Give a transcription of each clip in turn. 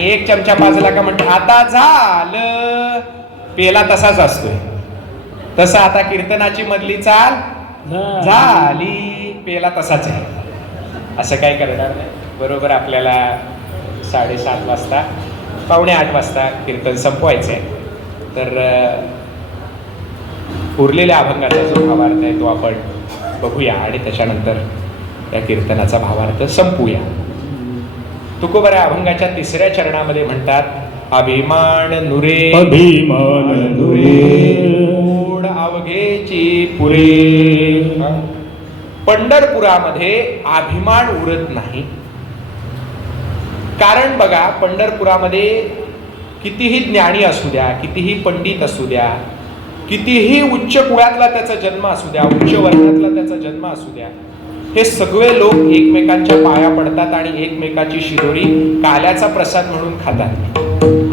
आणि एक चमचा पाजला का म्हणते आता झालं, पेला तसाच असतोय. तसं आता कीर्तनाची मधली चाल झाली, पेला तसाच आहे. असं काय करणार नाही. बरोबर आपल्याला 7:30 वाजता 7:45 वाजता कीर्तन संपवायचं आहे. तर उरलेल्या अभंगाचा जो भावार्थ आहे तो आपण बघूया आणि त्याच्यानंतर या कीर्तनाचा भावार्थ संपूया. तुकोबऱ्या अभंगाच्या 3ऱ्या चरणामध्ये म्हणतात, अभिमान नुरे ओढ अवघेची पुरे. पंढरपुरामध्ये अभिमान उरत नाही. कारण बघा, पंढरपुरामध्ये कितीही ज्ञानी असू द्या, कितीही पंडित असू द्या, कितीही उच्च कुळातला त्याचा जन्म असू द्या, उच्च वर्गातला त्याचा जन्म असू द्या, हे सगळे लोक एकमेकांच्या पाया पडतात आणि एकमेकाची शिदोरी काल्याचा प्रसाद म्हणून खातात.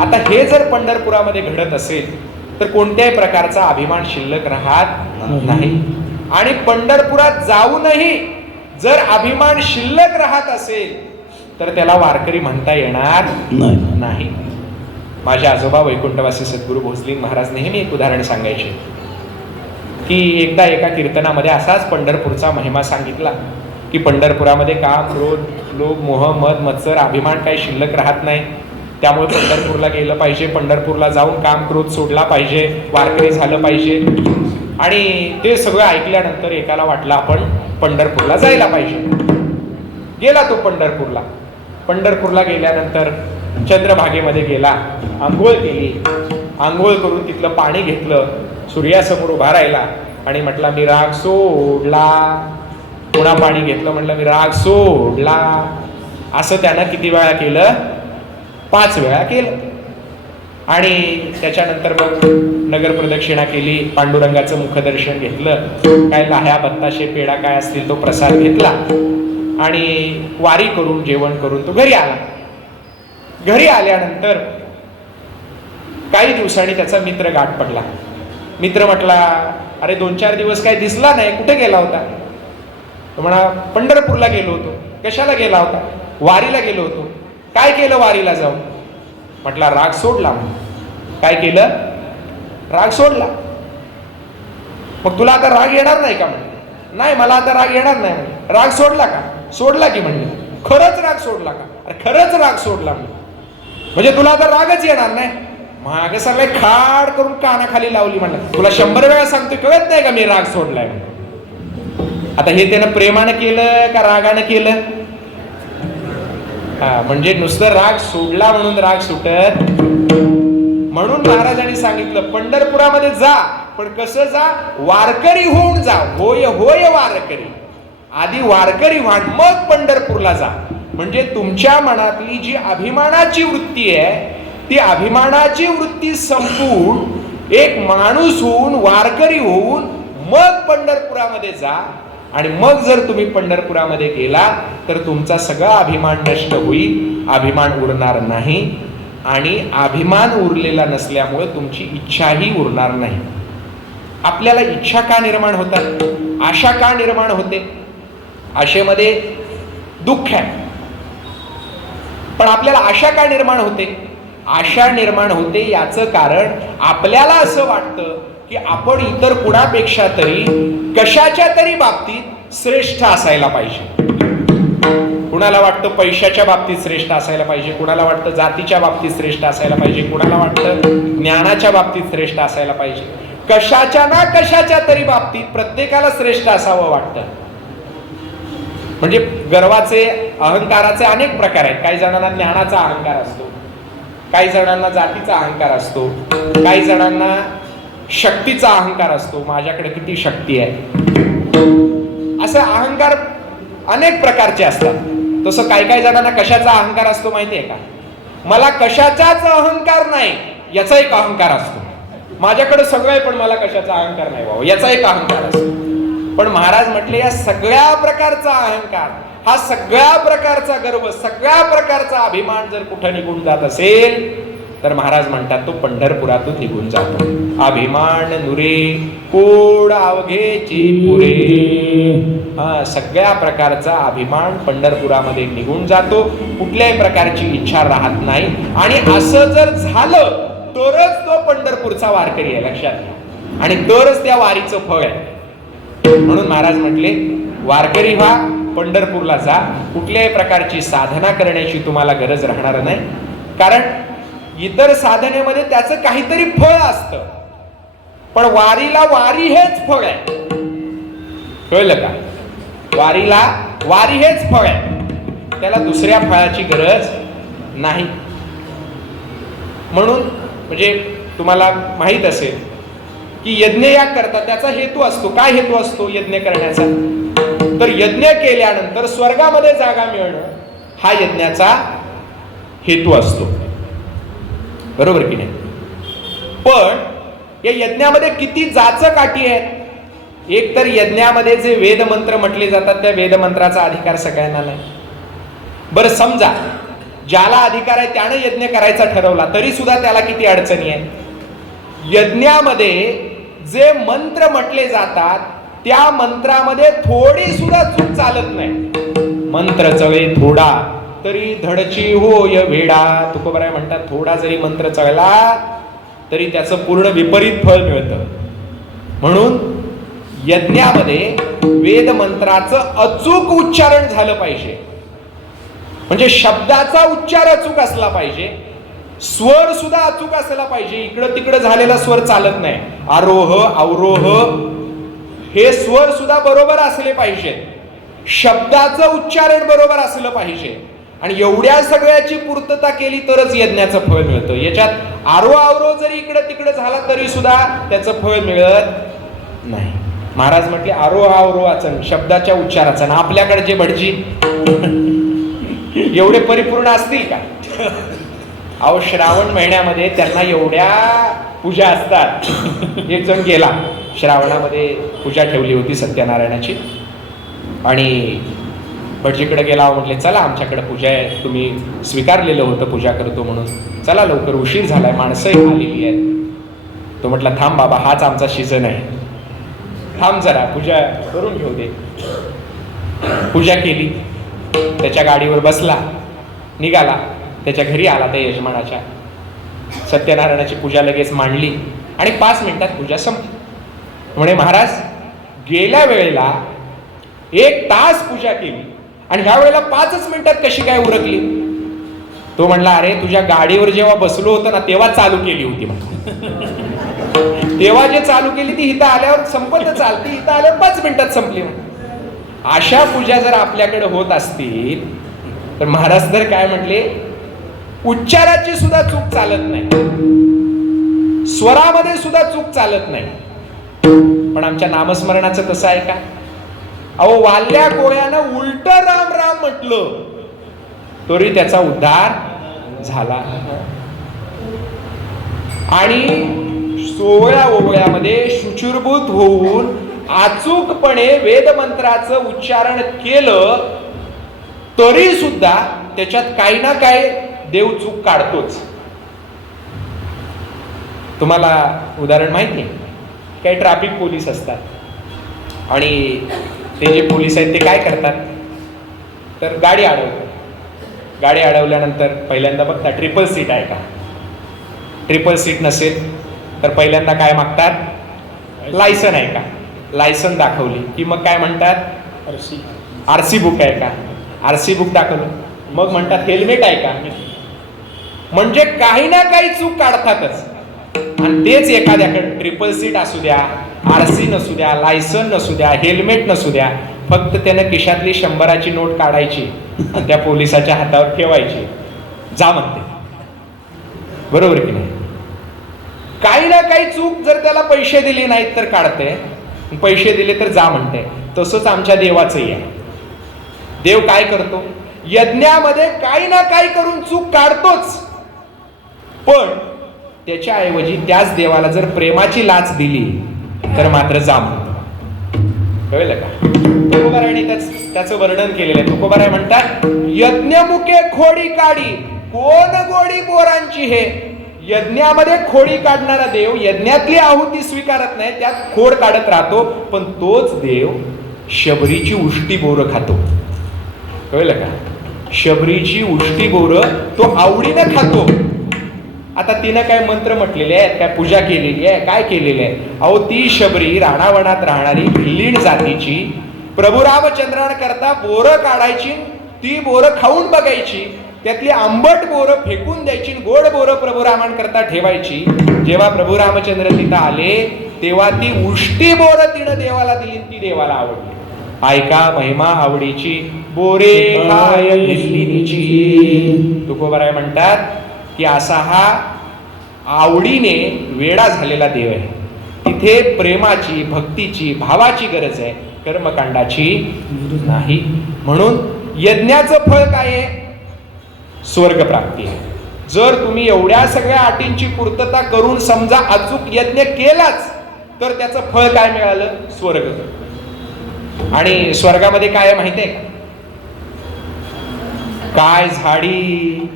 आता हे जर पंढरपुरामध्ये घडत असेल तर कोणत्याही प्रकारचा अभिमान शिल्लक राहत नाही. आणि पंढरपुरात जाऊनही जर अभिमान शिल्लक राहत असेल तर त्याला वारकरी म्हणता येणार नाही. माझे आजोबा वैकुंठवासी सद्गुरू भोसले महाराज नेहमी एक उदाहरण सांगायचे की एकदा एका कीर्तनामध्ये असाच पंढरपूरचा महिमा सांगितला की पंढरपुरामध्ये काम, क्रोध, लोभ, मोह, मद, मत्सर, अभिमान काही शिल्लक राहत नाही. त्यामुळे पंढरपूरला गेलं पाहिजे, पंढरपूरला जाऊन काम, क्रोध सोडला पाहिजे, वारकरी झालं पाहिजे. आणि ते सगळं ऐकल्यानंतर एकाला वाटलं आपण पंढरपूरला जायला पाहिजे. गेला तो पंढरपूरला. पंढरपूरला गेल्यानंतर चंद्रभागेमध्ये गेला, आंघोळ केली. आंघोळ करून तिथलं पाणी घेतलं, सूर्यासमोर उभा राहिला आणि म्हटला मी राग सोडला. पुन्हा पाणी घेतलं, म्हटलं मी राग सोडला. असं त्यानं किती वेळा केलं? 5 वेळा केलं. आणि त्याच्यानंतर मग नगर प्रदक्षिणा केली, पांडुरंगाचं मुखदर्शन घेतलं, काय लाह्या, बत्ताशे, पेढा काय असतील तो प्रसाद घेतला आणि वारी करून जेवण करून तो घरी आला. घरी आल्यानंतर काही दिवसांनी त्याचा मित्र गाठ पडला. मित्र म्हटला, अरे 2-4 दिवस काही दिसला नाही, कुठे गेला होता? तो म्हणा, पंढरपूरला गेलो होतो. कशाला गेला होता? वारीला गेलो होतो. काय केलं वारीला जाऊन? म्हटला राग सोडला. काय केलं? राग सोडला. मग तुला आता राग येणार नाही का? म्हणले नाही, मला आता राग येणार नाही. म्हणले राग सोडला का? सोडला की. म्हणले खरंच राग सोडला का? अरे खरंच राग सोडला. म्हणजे तुला आता रागच येणार नाही? मागे सगळे खाड करून कानाखाली लावली. म्हणलं तुला 100 वेळा सांगतोय, कळत नाही का मी राग सोडलाय? आता हे त्यानं प्रेमानं केलं का रागानं केलं? म्हणजे नुसतं राग सोडला म्हणून राग सुटत. म्हणून महाराजांनी सांगितलं पंढरपुरामध्ये जा, पण कसं जा? वारकरी होऊन जा. होय होय वारकरी. आधी वारकरी व्हा, मग पंढरपूरला जा. म्हणजे तुमच्या मनातली जी अभिमानाची वृत्ती आहे ती अभिमानाची वृत्ती संपून एक माणूस होऊन, वारकरी होऊन मग पंढरपुरामध्ये जा. आणि मग जर तुम्ही पंढरपुरामध्ये गेला तर तुमचा सगळा अभिमान नष्ट होईल, अभिमान उरणार नाही. आणि अभिमान उरलेला नसल्यामुळे तुमची इच्छाही उरणार नाही. आपल्याला इच्छा का निर्माण होतात? आशा का निर्माण होते? आशेमध्ये दुःख आहे. पण आपल्याला आशा का निर्माण होते? आशा निर्माण होते याचं कारण आपल्याला असं वाटतं की आपण इतर कुणापेक्षा तरी कशाच्या तरी बाबतीत श्रेष्ठ असायला पाहिजे. कुणाला वाटतं पैशाच्या बाबतीत श्रेष्ठ असायला पाहिजे, कुणाला वाटतं जातीच्या बाबतीत श्रेष्ठ असायला पाहिजे, कुणाला वाटतं ज्ञानाच्या बाबतीत श्रेष्ठ असायला पाहिजे. कशाच्या ना कशाच्या तरी बाबतीत प्रत्येकाला श्रेष्ठ असावं वाटतं. म्हणजे गर्वाचे, अहंकाराचे अनेक प्रकार आहेत. काही जणांना ज्ञानाचा अहंकार असतो, काही जणांना जातीचा अहंकार असतो, काही जणांना शक्तीचा अहंकार असतो. माझ्याकडे किती शक्ती आहे, असं अहंकार अनेक प्रकारचे असतात. तसं काही जणांना कशाचा अहंकार असतो माहितीये का? मला कशाचाच अहंकार नाही याचा एक अहंकार असतो. माझ्याकडे सगळं आहे पण मला कशाचा अहंकार नाही व्हावं याचा एक अहंकार असतो. पण महाराज म्हटले या सगळ्या प्रकारचा अहंकार, हा सगळ्या प्रकारचा गर्व, सगळ्या प्रकारचा अभिमान जर कुठं निघून जात असेल तर महाराज म्हणतात तो पंढरपुरातून निघून जातो. अभिमान नुरे कोड अवघेची पुरे. सगळ्या प्रकारचा अभिमान पंढरपुरामध्ये निघून जातो, कुठल्याही प्रकारची इच्छा राहत नाही. आणि असं जर झालं तरच तो पंढरपूरचा वारकरी आहे, लक्षात घ्या. आणि तरच त्या वारीचं फळ आहे. म्हणून महाराज म्हटले, वारकरी व्हा, पंढरपूरला जा. कुठल्याही प्रकारची साधना करण्याची तुम्हाला गरज राहणार नाही, कारण इतर साधनेमध्ये त्याचं काहीतरी फळ असतं, पण वारीला वारी हेच फळ आहे. कळलं का? वारीला वारी हेच फळ आहे, त्याला दुसऱ्या फळाची गरज नाही. म्हणून म्हणजे तुम्हाला माहित असेल की यज्ञ या करता त्याचा हेतू असतो. काय हेतू असतो यज्ञ करण्याचा? तर यज्ञ केल्यानंतर स्वर्गामध्ये जागा मिळणं हा यज्ञाचा हेतू असतो, बरोबर की नाही? पण या यज्ञामध्ये किती जाचकाठी आहेत. एक तर यज्ञामध्ये जे वेद मंत्र म्हटले जातात त्या वेद मंत्राचा अधिकार सगळ्यांना नाही. बरं, समजा ज्याला अधिकार आहे त्याने यज्ञ करायचा ठरवला तरी सुद्धा त्याला किती अडचणी आहेत. यज्ञामध्ये जे मंत्र म्हटले जातात त्या मंत्रामध्ये थोडी सुद्धा चूक चालत नाही. मंत्र चळे थोडा तरी धडची होय वेडा. तुकोबाराय म्हणतात, थोडा जरी मंत्र चळला तरी त्याचं पूर्ण विपरीत फळ मिळतं. म्हणून यज्ञामध्ये वेद मंत्राचं अचूक उच्चारण झालं पाहिजे. म्हणजे शब्दाचा उच्चार अचूक असला पाहिजे, स्वर सुद्धा अचूक असला पाहिजे. इकडं तिकडं झालेला स्वर चालत नाही. आरोह अवरोह हे स्वर सुद्धा बरोबर असले पाहिजेत. शब्दाचं उच्चारण बरोबर असलं पाहिजे. आणि एवढ्या सगळ्याची पूर्तता केली तरच यज्ञाचं फळ मिळतं. याच्यात आरोह अवरोह जरी इकडं तिकडं झाला तरी सुद्धा त्याचं फळ मिळत नाही. महाराज म्हटले आरोह अवरोहाचं, शब्दाच्या उच्चाराचं. आपल्याकडे जे भटजी एवढे परिपूर्ण असतील का? अहो, श्रावण महिन्यामध्ये त्यांना एवढ्या पूजा असतात. एक जण गेला, श्रावणामध्ये पूजा ठेवली होती सत्यनारायणाची, आणि भटजीकडे गेला. म्हटले चला आमच्याकडे पूजा आहे, तुम्ही स्वीकारलेलं होतं पूजा करतो म्हणून, चला लवकर, उशीर झालाय, माणसं आलेली आहेत. तो म्हटला थांब बाबा, हाच आमचा सीझन आहे, थांब जरा, पूजा करून घेऊ दे. पूजा केली, त्याच्या गाडीवर बसला, निघाला, त्याच्या घरी आला त्या यजमानाच्या. सत्यनारायणाची पूजा लगेच मांडली आणि 5 मिनिटात पूजा संपली. म्हणे महाराज गेल्या वेळेला 1 तास पूजा केली आणि ह्या वेळेला 5च मिनिटात कशी काय उरकली? तो म्हणला, अरे तुझ्या गाडीवर जेव्हा बसलो होतो ना तेव्हा चालू केली होती. तेव्हा जे चालू केली ती इथं आल्यावर संपत चालती, इथं आल्यावर 5 मिनिटात संपली. अशा पूजा जर आपल्याकडे होत असतील तर महाराज तर काय म्हटले, उच्चाराची सुद्धा चूक चालत नाही, स्वरामध्ये सुद्धा चूक चालत नाही. पण आमच्या नामस्मरणाचं कसं आहे का? अहो, वाल्या कोळ्यानं उलट राम राम म्हटलं तरी त्याचा उद्धार झाला. आणि 16 ओवळ्यामध्ये शुचिर्भूत होऊन अचूकपणे वेदमंत्राचं उच्चारण केलं तरी सुद्धा त्याच्यात काही ना काही देव चूक काढतोच. तुम्हाला उदाहरण माहिती आहे, काही ट्रॅफिक पोलीस असतात आणि ते जे पोलीस आहेत ते काय करतात, तर गाडी अडवतात. गाडी अडवल्यानंतर पहिल्यांदा बघतात ट्रिपल सीट आहे का. ट्रिपल सीट नसेल तर पहिल्यांदा काय मागतात, लायसन आहे का. लायसन दाखवली की मग काय म्हणतात, आरसी बुक आहे का. आरसी बुक दाखवलं मग म्हणतात हेल्मेट आहे का. म्हणजे काही ना काही चूक काढतातच. आणि तेच एखाद्याकडे ट्रिपल सीट असू द्या, आरसी नसू द्या, लायसन नसू द्या, हेल्मेट नसू द्या, फक्त त्यानं खिशातली 100ची नोट काढायची आणि त्या पोलिसाच्या हातावर ठेवायची, जा म्हणते. बरोबर की नाही? काही ना काही चूक जर त्याला पैसे दिले नाहीत तर काढते, पैसे दिले तर जा म्हणते. तसंच आमच्या देवाचंही आहे. देव काय करतो, यज्ञामध्ये काही ना काही करून चूक काढतोच, पण त्याच्या ऐवजी त्याच देवाला जर प्रेमाची लाच दिली तर मात्र जा म्हणतो. कळलं का? तुकोबारायने त्याचं वर्णन केलेलं आहे. तुकोबाराय म्हणतात, यज्ञमुखे खोडी काढी कोण गोडी बोरांची हे, यज्ञामध्ये खोडी काढणारा देव यज्ञातली आहुती स्वीकारत नाही, त्यात खोड काढत राहतो. पण तोच देव शबरीची उष्टी बोरं खातो. कळलं का? शबरीची उष्टी बोरं तो आवडीनं खातो. आता तिनं काय मंत्र म्हटलेले आहेत, काय पूजा केलेली आहे, काय केलेले आहे? अहो, ती शबरी राणावनात राहणारी भिल्लीण जातीची प्रभू रामचंद्रांकरता बोरं काढायची, ती बोरं खाऊन बघायची, त्यातली आंबट बोरं फेकून द्यायची, गोड बोरं प्रभू रामांकरता ठेवायची. जेव्हा प्रभू रामचंद्र तिथं आले तेव्हा ती उष्टी बोरं तिनं देवाला दिली, ती देवाला आवडली. ऐका महिमा आवडीची, बोरे खाय भिल्लीणीची. तुकोबाराय म्हणतात की असा हा आवडीने वेडा झालेला देव आहे. तिथे प्रेमाची, भक्तीची, भावाची गरज आहे, कर्मकांडाची नाही. म्हणून यज्ञाचं फळ काय आहे? स्वर्ग प्राप्ती आहे. जर तुम्ही एवढ्या सगळ्या अटींची पूर्तता करून समजा अचूक यज्ञ केलाच तर त्याचं फळ काय मिळालं? स्वर्ग. आणि स्वर्गामध्ये काय आहे माहिती आहे का? काय झाडी,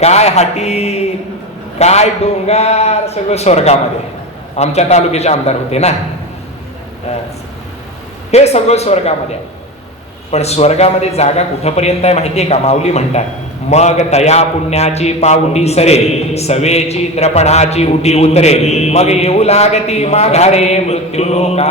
काय हाटी, काय डोंगर, सगळं स्वर्गामध्ये. आमच्या तालुक्याचे आमदार होते ना, हे सगळं स्वर्गामध्ये आहे. पण स्वर्गामध्ये जागा कुठपर्यंत आहे माहितीये का? माऊली म्हणतात, मग तया पुण्याची पावटी सरे, सवेची द्रपणाची उटी उतरे, मग येऊ लागती माघारे मृत्यू लोका.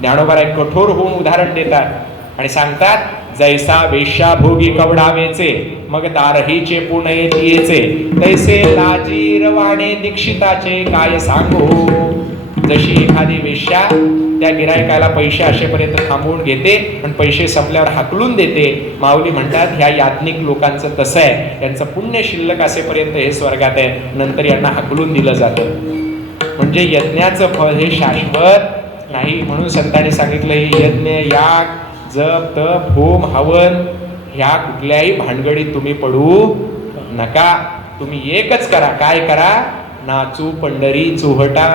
ज्ञानोबा एक कठोर होऊन उदाहरण देतात आणि सांगतात, जैसा वेश्या भोगी कवडावेचे, मग दारहीचे पुणे येचे, तैसे लाजीर वाणे दीक्षिताचे काय सांगू. जशी एखादी वेश्या त्या गिरायकाला पैसे असेपर्यंत थांबवून घेते आणि पैसे संपल्यावर हाकलून देते, माऊली म्हणतात ह्या याज्ञिक लोकांचं तसं आहे. त्यांचं पुण्य शिल्लक असेपर्यंत हे स्वर्गात आहे, नंतर यांना हाकलून दिलं जातं. म्हणजे यज्ञाचं फळ हे शाश्वत नाही. म्हणून संतांनी सांगितलं, हे यज्ञ, याग, जप, तप, होम, हवन ह्या कुठल्याही भानगडीत तुम्ही पडू नका. तुम्ही एकच करा. काय करा? नाचू पंढरी चोहटा.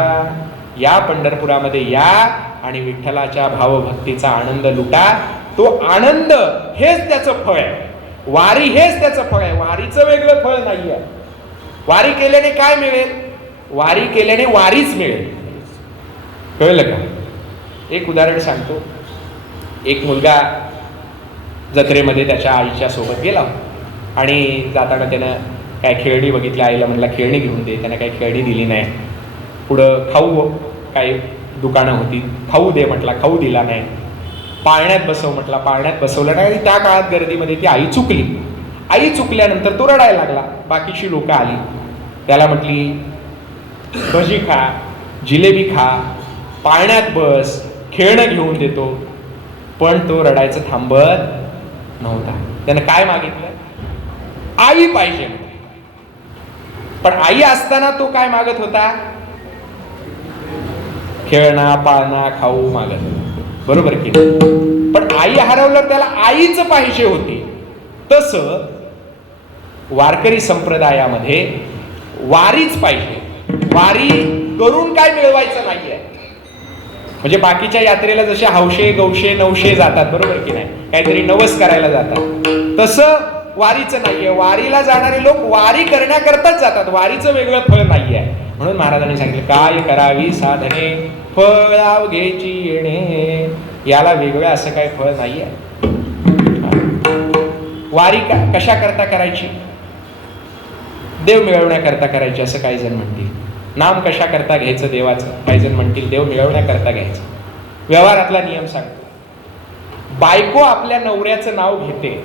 या पंढरपुरामध्ये या आणि विठ्ठलाच्या भावभक्तीचा आनंद लुटा. तो आनंद हेच त्याचं फळ आहे. वारी हेच त्याचं फळ आहे. वारीचं वेगळं फळ नाही आहे. वारी केल्याने काय मिळेल? वारी केल्याने वारीच मिळेल. कळलं का? एक उदाहरण सांगतो. एक मुलगा जत्रेमध्ये त्याच्या आईच्या सोबत गेला आणि जाताना त्यानं काय खेळणी बघितली. आईला म्हणला खेळणी घेऊन दे. त्यानं काही खेळणी दिली नाही. पुढं खाऊ काही दुकानं होती, खाऊ दे म्हटला, खाऊ दिला नाही. पाळण्यात बसव म्हटला, पाळण्यात बसवलं नाही. आणि त्या काळात गर्दीमध्ये ती आई चुकली. आई चुकल्यानंतर तो रडायला लागला. बाकीची लोक आली, त्याला म्हटली भजी खा, जिलेबी खा, पाळण्यात बस, खेळणं घेऊन देतो. पण तो रडायचं थांबत नव्हता. त्यानं काय मागितलं? आई पाहिजे. पण आई असताना तो काय मागत होता? खेळणा, पाळणा, खाऊ मागत होता. बरोबर की? पण आई हरवलं, त्याला आईच पाहिजे होती. तसं वारकरी संप्रदायामध्ये वारीच पाहिजे. वारी करून काय मिळवायचं नाहीये. म्हणजे बाकीच्या यात्रेला जसे हौशे, गौशे, नवशे जातात, बरोबर की नाही, काहीतरी नवस करायला जातात, तसं वारीचं नाहीये. वारीला जाणारे लोक वारी करण्याकरताच जातात. वारीचं वेगळं फळ नाहीये. म्हणून महाराजांनी सांगितलं, काय करावी साधने फळ अवघेची येणे. याला वेगळं असं काही फळ नाहीये. वारी कशा करता करायची? देव मिळवण्याकरता करायची असं काही जण म्हणतील. नाम कशा करता घ्यायचं देवाचं? काही जण म्हणतील देव मिळवण्याकरता घ्यायचं. व्यवहारातला नियम सांगतो. बायको आपल्या नवऱ्याचं नाव घेते.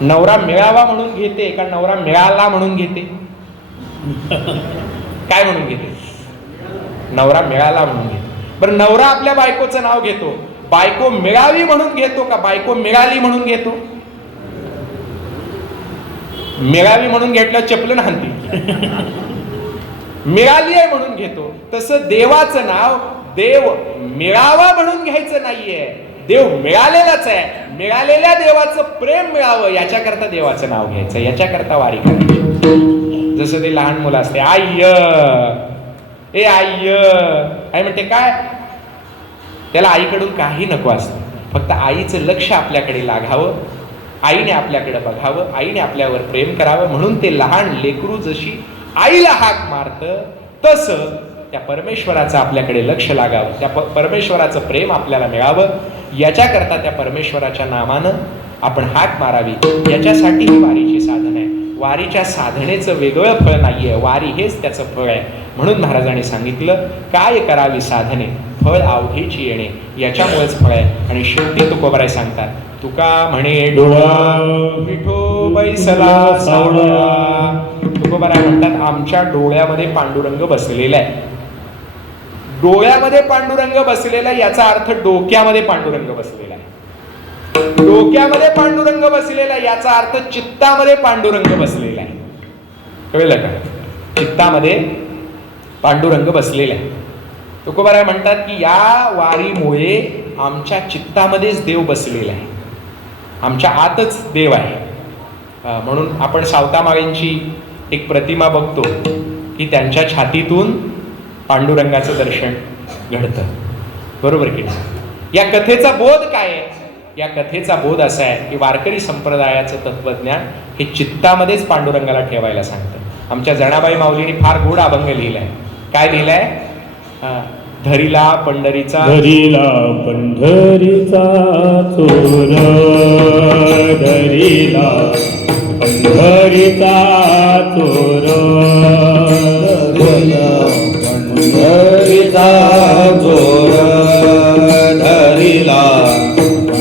नवरा मिळावा म्हणून घेते का नवरा मिळाला म्हणून घेते? काय म्हणून घेते? नवरा मिळाला म्हणून घेते. बरं, नवरा आपल्या बायकोचं नाव घेतो, बायको मिळावी म्हणून घेतो का बायको मिळाली म्हणून घेतो? मिळावी म्हणून घेतल्यावर चपलन हाणतील. मिळाली आहे म्हणून घेतो. तसं देवाचं नाव देव मिळावा म्हणून घ्यायचं नाहीये. देव मिळालेलाच आहे. मिळालेल्या देवाचं प्रेम मिळावं याच्याकरता देवाचं नाव घ्यायचं, याच्याकरता वारी करायची. जसं ते लहान मुलं असते, आय्य ए आय्य, आई म्हणते काय? त्याला आईकडून काही नको असतं, फक्त आईचं लक्ष आपल्याकडे लागावं, आईने आपल्याकडे बघावं, आईने आपल्यावर प्रेम करावं. म्हणून ते लहान लेकरू जशी आईला हाक मारतं तसं त्या परमेश्वराचं आपल्याकडे लक्ष लागावं, त्या परमेश्वराचं प्रेम आपल्याला मिळावं. याच्याकरता त्या परमेश्वराच्या नामानं आपण हाक मारावी. याच्यासाठी ही वारीची साधन आहे. वारीच्या साधनेचं वेगळं फळ नाहीये, वारी हेच त्याचं फळ आहे. म्हणून महाराजांनी सांगितलं, काय करावी साधने, फळ अवघेची येणे. याच्यामुळेच फळ आहे. आणि शेवटी तुकोबाराय सांगतात, तुका म्हणे डोळा विठो बैसला सावळा. तुकोबाराय म्हणतात, आमच्या डोळ्यामध्ये पांडुरंग बसलेला आहे. डोळ्यामध्ये पांडुरंग बसलेला आहे याचा अर्थ डोक्यामध्ये पांडुरंग बसलेला आहे. डोक्यामध्ये पांडुरंग बसलेला आहे याचा अर्थ चित्तामध्ये पांडुरंग बसलेला आहे. कळलं का? चित्तामध्ये पांडुरंग बसलेला आहे. तुकोबाराय म्हणतात की या वारीमुळे आमच्या चित्तामध्येच देव बसलेला आहे, आमच्या आतच देव आहे. म्हणून आपण सावतामाळींची एक प्रतिमा बघतो की त्यांच्या छातीतून पांडुरंगाचं दर्शन घडतं. बरोबर की नाही? या कथेचा बोध काय आहे? या कथेचा बोध असा आहे की वारकरी संप्रदायाचं तत्वज्ञान हे चित्तामध्येच पांडुरंगाला ठेवायला सांगतं. आमच्या जनाबाई माऊलींनी फार गोड अभंग लिहिलाय. काय लिहिलाय? धरीला पंढरीचा, धरीला पंढरीचा चोर, धरीला पंढरीचा चोर, धरीला पंढरीचा चोर, धरीला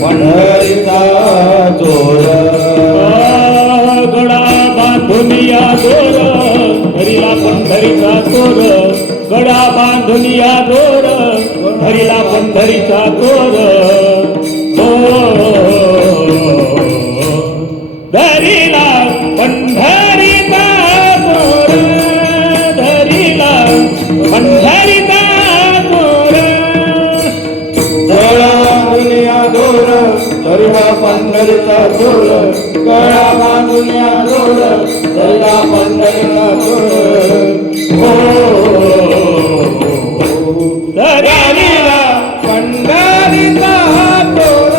पंढरीचा चोर. गडा बांधून या दोर, धरीला पंढरीचा चोर, गडा बांधून या दोर, धरीला पंढरीचा चोर. धरीला पंढरीचा चोर, धरीला पंढरीचा चोर. गळा बांधून या दोर, धरीला पंढरीचा चोर, गळा बांधून या दोर, धरीला पंढरीचा चोर. धरीला पंढरीचा चोर,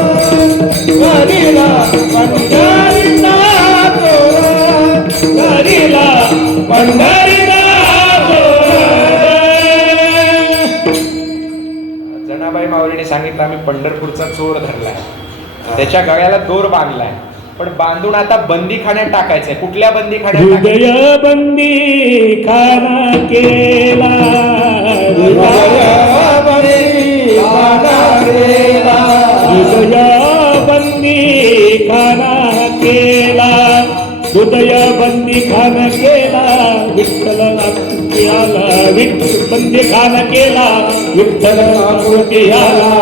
धरीला पंढरीचा चोर, धरीला पंढरीचा चोर. जनाबाई माऊलीने सांगितलं, आम्ही पंढरपूरचा चोर धरलाय, त्याच्या गळ्याला दोर बांधलाय, पण बांधून आता बंदीखान्यात टाकायचंय. कुठल्या बंदीखान्यात टाकायचं? हृदय बंदी खाना केला, हृदय बंदी खाना केला, हृदय बंदी खाना केला, विठ्ठल आकृती आला, विठ्ठल बंदी खाना केला, विठ्ठल आकृती आला.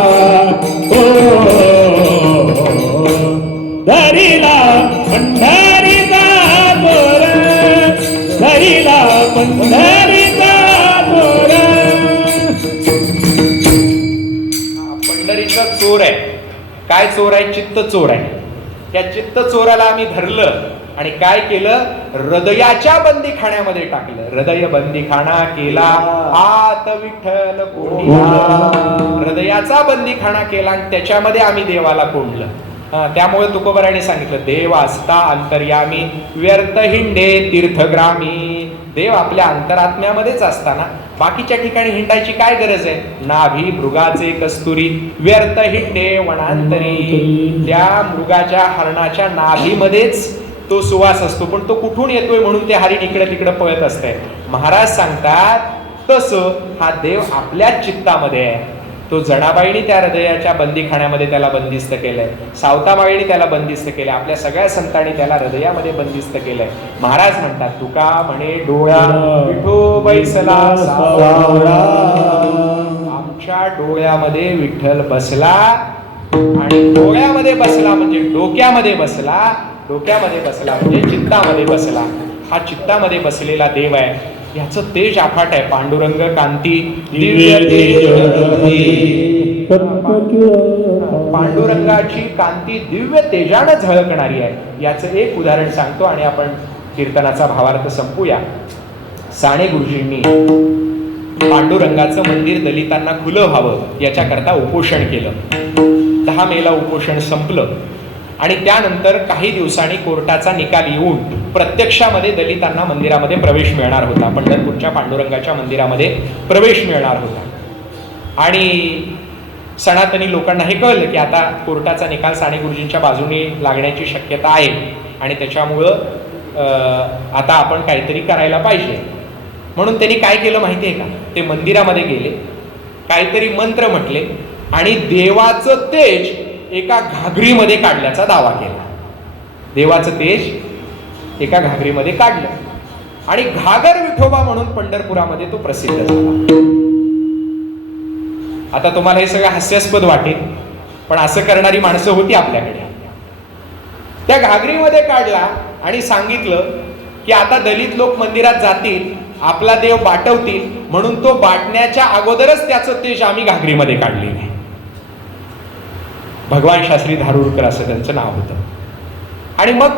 धरीला पंढरीचा चोर, धरीला पंढरीचा चोर. पंढरीचा चोर आहे. काय चोर आहे? चित्त चोर आहे. त्या चित्त चोराला आम्ही धरलं आणि काय केलं? हृदयाच्या बंदीखान्यामध्ये टाकलं. हृदय बंदीखाना केला, आत विठ्ठल कोंडिला. हृदयाचा बंदीखाना केला आणि त्याच्यामध्ये आम्ही देवाला कोंडलं. त्यामुळे तुकोबाराने सांगितलं, देव असता अंतर्यामी, व्यर्थ हिंडे तीर्थग्रामी. देव आपल्या अंतरात्म्यामध्येच असताना बाकीच्या ठिकाणी हिंडायची काय गरज आहे? नाभी मृगाचे कस्तुरी, व्यर्थ हिंडे वनांतरी. त्या मृगाच्या हरणाच्या नाभीमध्येच तो सुवास असतो, पण तो कुठून येतोय म्हणून ते हरिण इकडे तिकडे पळत असते. महाराज सांगतात तसं हा देव आपल्याच चित्तामध्ये आहे. तो जनाबाईंनी त्या हृदयाच्या बंदीखान्यामध्ये त्याला बंदिस्त केलंय, सावतामाळीने त्याला बंदिस्त केलंय, आपल्या सगळ्या संतांनी त्याला हृदयामध्ये बंदिस्त केलंय. महाराज म्हणतात, तुका म्हणे डोळा विठो बैसला सावळा. आमच्या डोळ्यामध्ये विठ्ठल बसला, आणि डोळ्यामध्ये बसला म्हणजे डोक्यामध्ये बसला, डोक्यामध्ये बसला म्हणजे चित्तामध्ये बसला. हा चित्तामध्ये बसलेला देव आहे. याचं तेज अफाट आहे. पांडुरंग कांती दिव्य तेज, पांडुरंगाची कांती दिव्य तेजानं झळकणारी आहे. याचं एक उदाहरण सांगतो आणि आपण कीर्तनाचा भावार्थ संपूया. साने गुरुजींनी पांडुरंगाचं मंदिर दलितांना खुलं व्हावं याच्याकरता उपोषण केलं. 10 मेला उपोषण संपलं आणि त्यानंतर काही दिवसांनी कोर्टाचा निकाल येऊन प्रत्यक्षामध्ये दलितांना मंदिरामध्ये प्रवेश मिळणार होता, पंढरपूरच्या पांडुरंगाच्या मंदिरामध्ये प्रवेश मिळणार होता. आणि सनातनी लोकांना हे कळलं की आता कोर्टाचा निकाल साने गुरुजींच्या बाजूने लागण्याची शक्यता आहे आणि त्याच्यामुळं आता आपण काहीतरी करायला पाहिजे. म्हणून त्यांनी काय केलं माहिती आहे का, ते मंदिरामध्ये गेले, काहीतरी मंत्र म्हटले आणि देवाचं तेज एका घागरीमध्ये काढल्याचा दावा केला. देवाचं तेज एका घागरीमध्ये काढलं आणि घागर विठोबा म्हणून पंढरपुरामध्ये तो प्रसिद्ध झाला. आता तुम्हाला हे सगळं हास्यास्पद वाटेल, पण असं करणारी माणसं होती आपल्याकडे. त्या घागरीमध्ये काढला आणि सांगितलं की आता दलित लोक मंदिरात जातील, आपला देव बाटवतील, म्हणून तो बाटण्याच्या अगोदरच त्याचं तेज आम्ही घागरीमध्ये काढलेलं आहे. भगवान शास्त्री धारूरकर असं त्यांचं नाव होतं. आणि मग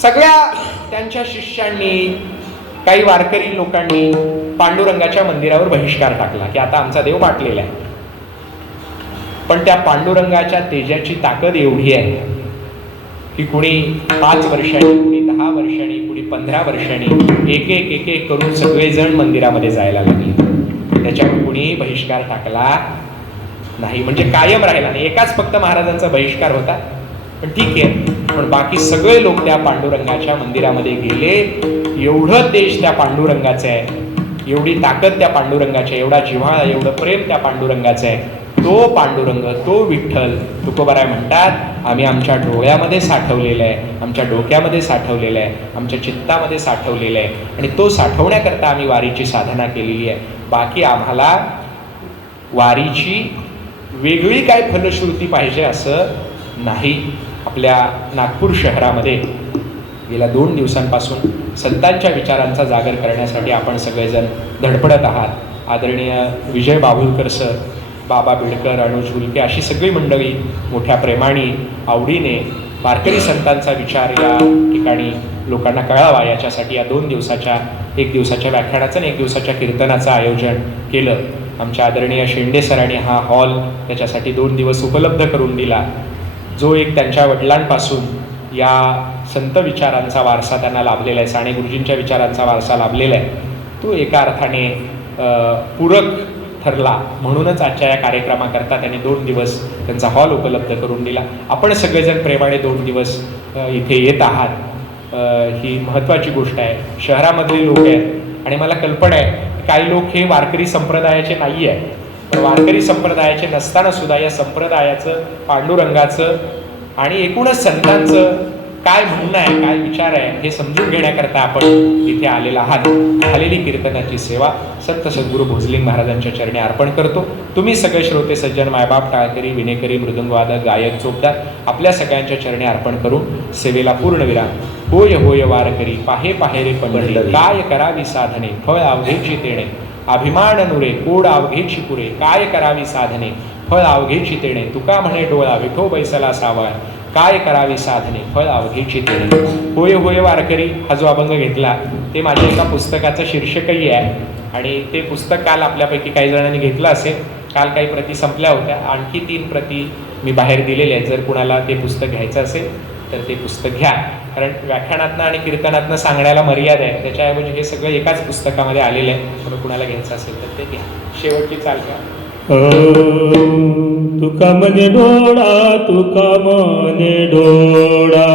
सगळ्या त्यांच्या शिष्यांनी, काही वारकरी लोकांनी पांडुरंगाच्या मंदिरावर बहिष्कार टाकला की आता आमचा देव बाटलेला आहे. पण त्या पांडुरंगाच्या तेजाची ताकद एवढी आहे की कुणी 5 वर्षांनी, कुणी 10 वर्षांनी, कुणी 15 वर्षांनी एक एक करून सगळेजण मंदिरामध्ये जायला लागले. त्याच्यावर कुणी बहिष्कार टाकला नाही, म्हणजे कायम राहिला नाही. एकाच फक्त महाराजांचा बहिष्कार होता, पण ठीक आहे. पण बाकी सगळे लोक त्या पांडुरंगाच्या मंदिरामध्ये गेले. एवढं तेज त्या पांडुरंगाचं आहे, एवढी ताकद त्या पांडुरंगाची, एवढा जिव्हाळा, एवढं प्रेम त्या पांडुरंगाचं आहे. तो पांडुरंग, तो विठ्ठल, तुकोबाराय म्हणतात, आम्ही आमच्या डोळ्यामध्ये साठवलेला आहे, आमच्या डोक्यामध्ये साठवलेला आहे, आमच्या चित्तामध्ये साठवलेला आहे. आणि तो साठवण्याकरता आम्ही वारीची साधना केलेली आहे. बाकी आम्हाला वारीची वेगळी काय फलश्रुती पाहिजे असं नाही. आपल्या नागपूर शहरामध्ये गेल्या 2 दिवसांपासून संतांच्या विचारांचा जागर करण्यासाठी आपण सगळेजण धडपडत आहात. आदरणीय विजय बाभुलकर सर, बाबा बिडकर, अनुज हुलके अशी सगळी मंडळी मोठ्या प्रेमाने, आवडीने वारकरी संतांचा विचार या ठिकाणी लोकांना कळावा याच्यासाठी या 2 दिवसाच्या, 1 दिवसाच्या व्याख्यानाचं आणि 1 दिवसाच्या कीर्तनाचं आयोजन केलं. आमच्या आदरणीय शेंडे सरांनी हा हॉल त्याच्यासाठी 2 दिवस उपलब्ध करून दिला. जो एक त्यांच्या वडिलांपासून या संत विचारांचा वारसा त्यांना लाभलेला आहे, साने गुरुजींच्या विचारांचा वारसा लाभलेला आहे, तो एका अर्थाने पूरक ठरला. म्हणूनच आजच्या या कार्यक्रमाकरता त्यांनी 2 दिवस त्यांचा हॉल उपलब्ध करून दिला. आपण सगळेजण प्रेमाने 2 दिवस इथे येत आहात, ही महत्त्वाची गोष्ट आहे. शहरामधले लोक आहेत आणि मला कल्पना आहे काही लोक हे वारकरी संप्रदायाचे नाही आहे, पण वारकरी संप्रदायाचे नसताना सुद्धा या संप्रदायाचं, पांडुरंगाचं आणि एकूणच संतांचं काय म्हणणं आहे, काय विचार आहे हे समजून घेण्याकरता आपण इथे आलेला आहात. झालेली कीर्तनाची सेवा संत सद्गुरू भोजलिंग महाराजांच्या चरणी अर्पण करतो. तुम्ही सगळे श्रोते सज्जन, मायबाप, टाळकरी, विनेकरी, मृदंगवादक, गायक, चोपदार आपल्या सगळ्यांच्या चरणी अर्पण करून सेवेला पूर्णविराम. होय होय वारकरी, पाहे पाहे रे पंढरी, काय करावी साधने, फळ अवघेची तेणे, अभिमान नुरे, कोड अवघेची पुरे, काय करावी साधने, फळ अवघेची तेणे, तुका म्हणे डोळा, विठो बैसला सावळ, काय करावी साधने, फळ अवघेची तेणे. होय होय वारकरी हा जो अभंग घेतला ते माझ्या एका पुस्तकाचं शीर्षकही आहे आणि ते पुस्तक काल आपल्यापैकी काही जणांनी घेतलं असेल. काल काही प्रती संपल्या होत्या, आणखी 3 प्रती मी बाहेर दिलेल्या आहेत. जर कुणाला ते पुस्तक घ्यायचं असेल तर ते पुस्तक घ्या, कारण व्याख्यानातनं आणि कीर्तनातनं सांगण्याला मर्यादा आहे. त्याच्याऐवजी हे सगळं एकाच पुस्तकामध्ये आलेलं आहे, म्हणून कुणाला घ्यायचं असेल तर ते घ्या. शेवटची चाल का, तुका मने डोळा, तुका मने डोळा,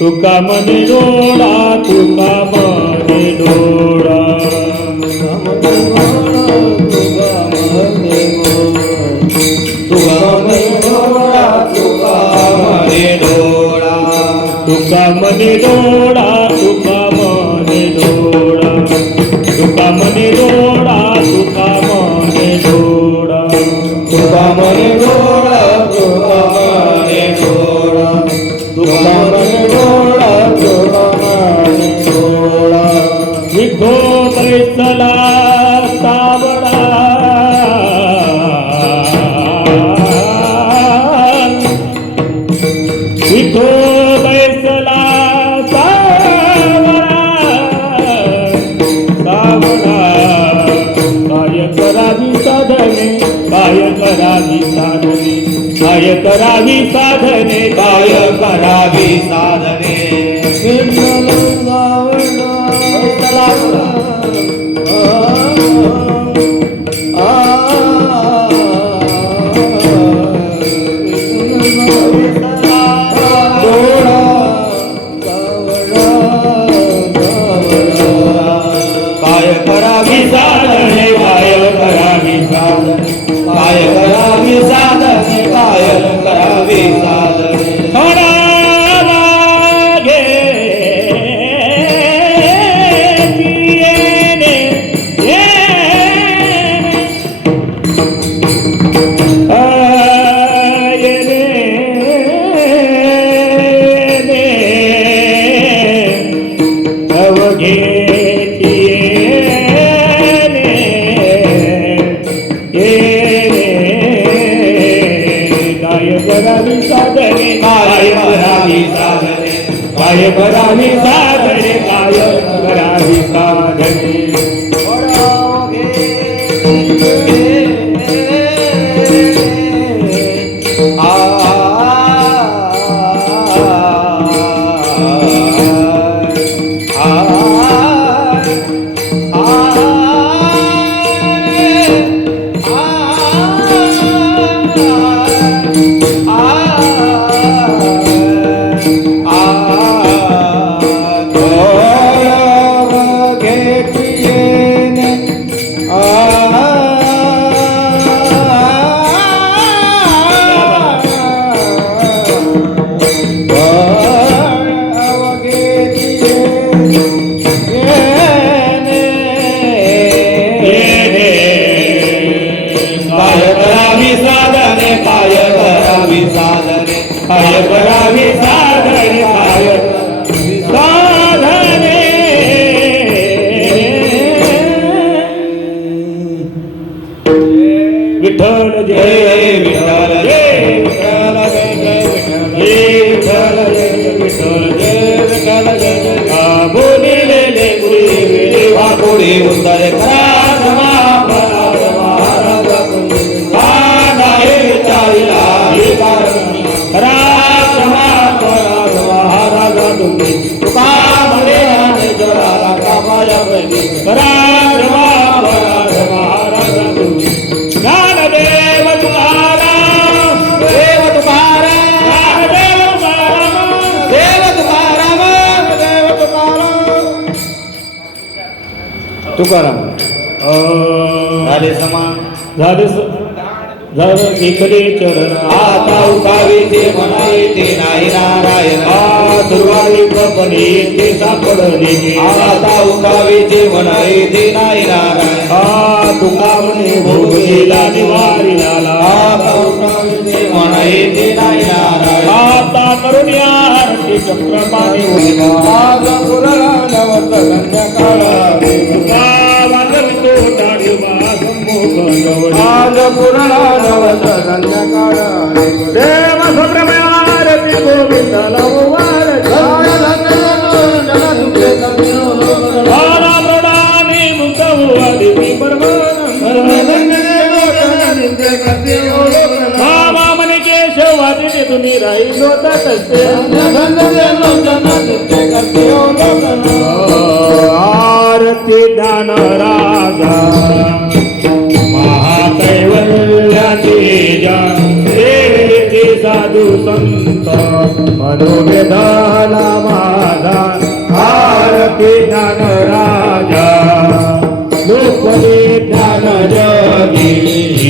तुका मने डोळा, तुका मने डोळा, तुका मने डोळा, तुका मने डोळा, तुका मने डोळा, तुका मने डोळा, तुका मने डोळा, तुका मने डोळा, तुका मने डोळा, तुका मने डोळा, तुका मने डोळा, तुका मने डोळा. विठो बैसला सावळा, विठो बैसला सावळा, सावळा, काय करावी साधने, काय करावी साधने, काय करावी साधने, काय करावी साधने विठ्ठल काय करावी साधने काय करावी साधने काय करावी साधने काय करावी साधने थोडा मागे येणे करावी साधने काय करावी साधने काय करावी साधने काय करावी साधने काय करावी साधने काय साधने विठ्ठल जय विठ्ठल जय विठ्ठल जय विठ्ठल जय विठ्ठल जय विठ्ठल जय बोलिलेले गुरु देवा कोडी उद्धार करा समापना महाराज काना हे चालिला हे कारण महाराज तुम्ही तुका म्हणे जरा कामाया पैकी महाराज तुम्ही ज्ञानदेव तुकाराम देव तुकाराम देव तुकाराम देव तुकाराम तुकाराम झाले समान झाले झालं एकले चरण आता उठावीचे म्हणाई ते नाही नारायण दुर्वाणी प्रपणे ते सापडले आता उठावीचे म्हणाई ते नाही नारायण तुका म्हणे भोगलेला निवारिला आता उठावीचे म्हणाई ते नाही नारायण आता करुण्यारती चक्रपाणी आज पुरला नवत संध्याकाळ तुका वाजवितो टाळीवा सम्मुख आज पुरला नवत संध्याकाळ देव सुब्रमण्य गोविंदला वार प्रणामी मुक्तवू आदिती मामा म्हणे केशवादी तुम्ही राहिलो तसे आरती दान राजा महाकैवल्याची जय साधू संत मनोवेदाला माझा आरती ज्ञान राजा लोकने ज्ञान जगी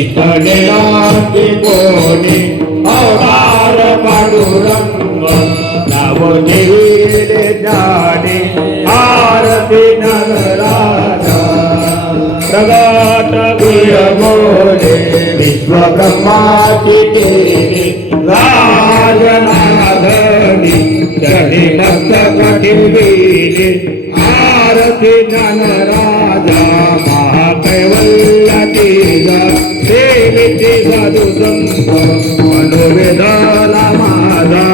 इतने नाती कोणी अवतार पांडुरंग नाव घेले ज्ञानी आरती ज्ञान राजा प्रगट गुय बोले विश्वब्रह्माची देवी राजनाधनी चढे मस्तक ठेविले आरती ज्ञान राजा महाकैवल्याची देवीचे साधू संत मनोवेदाला माझा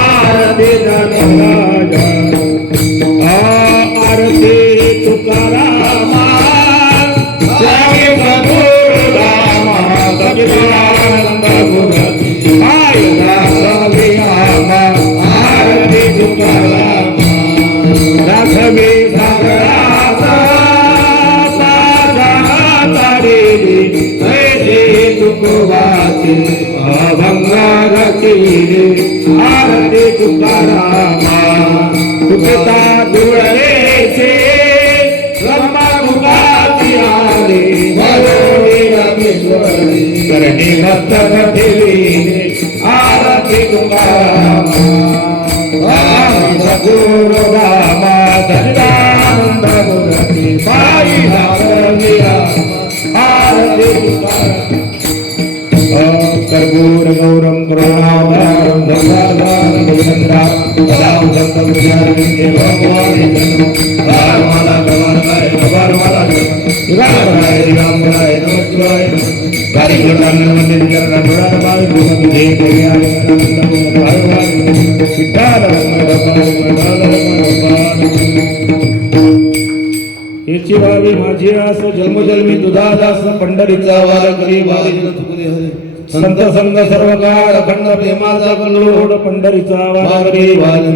आरती ज्ञान राजा आरती तुकारामा केले ऐसे तुकोबाचे अभंगार केले आरती तुकारामा तुकता दुळेचे ब्रह्मा मुखाची आले भरोडे रामेश्वरी करणे मस्तक ठेविले आरती तुकारामा सद्गुरु रामा सच्चिदानंद मूर्ती साई नामनिया आरती तुकारामा कर्पूर गौरम करुणावतारम धर्माधारम भजनंदारम सदाम संतम विद्यारण्ये भगवाने रामाला कमलकाय भगवानवाला रामाय रामाय नमस्काराय गारी जोड़ाने मंदिर चरण जोड़ा बाल भूमि दे गया भगवान विठाल याची व्हावी माझी आस जन्मजन्मी तुझा दास पंढरीचा वार करी वारी संत संग सर्व काळ अखंड प्रेमाचा कल्लोळ पंढरीचा वार करी वारी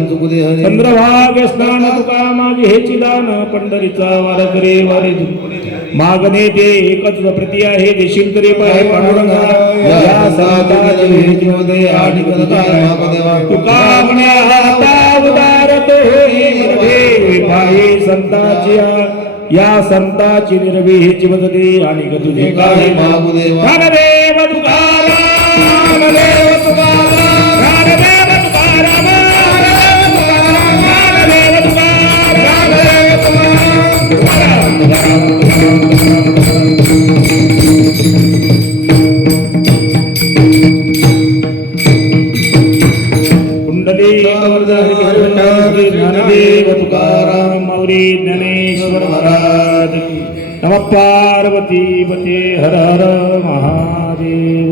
चंद्रभाग स्नान तुका माझी हेची दान पंढरीचा वार करी वारी मागणे ते एकच प्रती आहे देशील तरी पाहे पांडुरंगा या संताची भेटीमध्ये आडी कलकार मागदेवा तुका म्हणे हाता उदारत होई मरभे पाहे संताची या संताची निर्भीची बदली आणि तुझे काय मागू देवा ज्ञानदेव तुकाराम देव तुकाराम ज्ञानदेव तुकाराम ज्ञानदेव तुकाराम कुंडली ज्ञानदेव तुकाराम मौरी ज्ञानेश्वर महाराज नमः पार्वती पते हर हर महादेव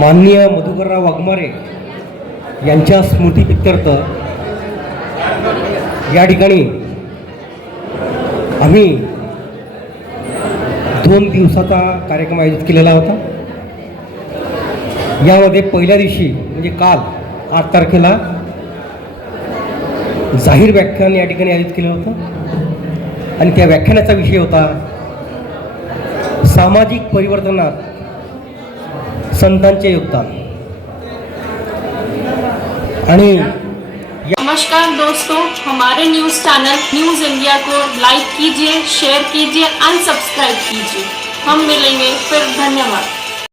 माननीय मधुकरराव वाघमारे यांच्या स्मृतीप्रित्यर्थ या ठिकाणी आम्ही 2 दिवसाचा कार्यक्रम आयोजित केलेला होता. यामध्ये पहिल्या दिवशी म्हणजे काल 8 तारखेला जाहीर व्याख्यान या ठिकाणी आयोजित केलं होतं आणि त्या व्याख्यानाचा विषय होता सामाजिक परिवर्तनात संतांचे योगदान. आणि नमस्कार दोस्तों, हमारे न्यूज़ चैनल न्यूज़ इंडिया को लाइक कीजिए, शेयर कीजिए, अनसब्सक्राइब कीजिए. हम मिलेंगे फिर. धन्यवाद.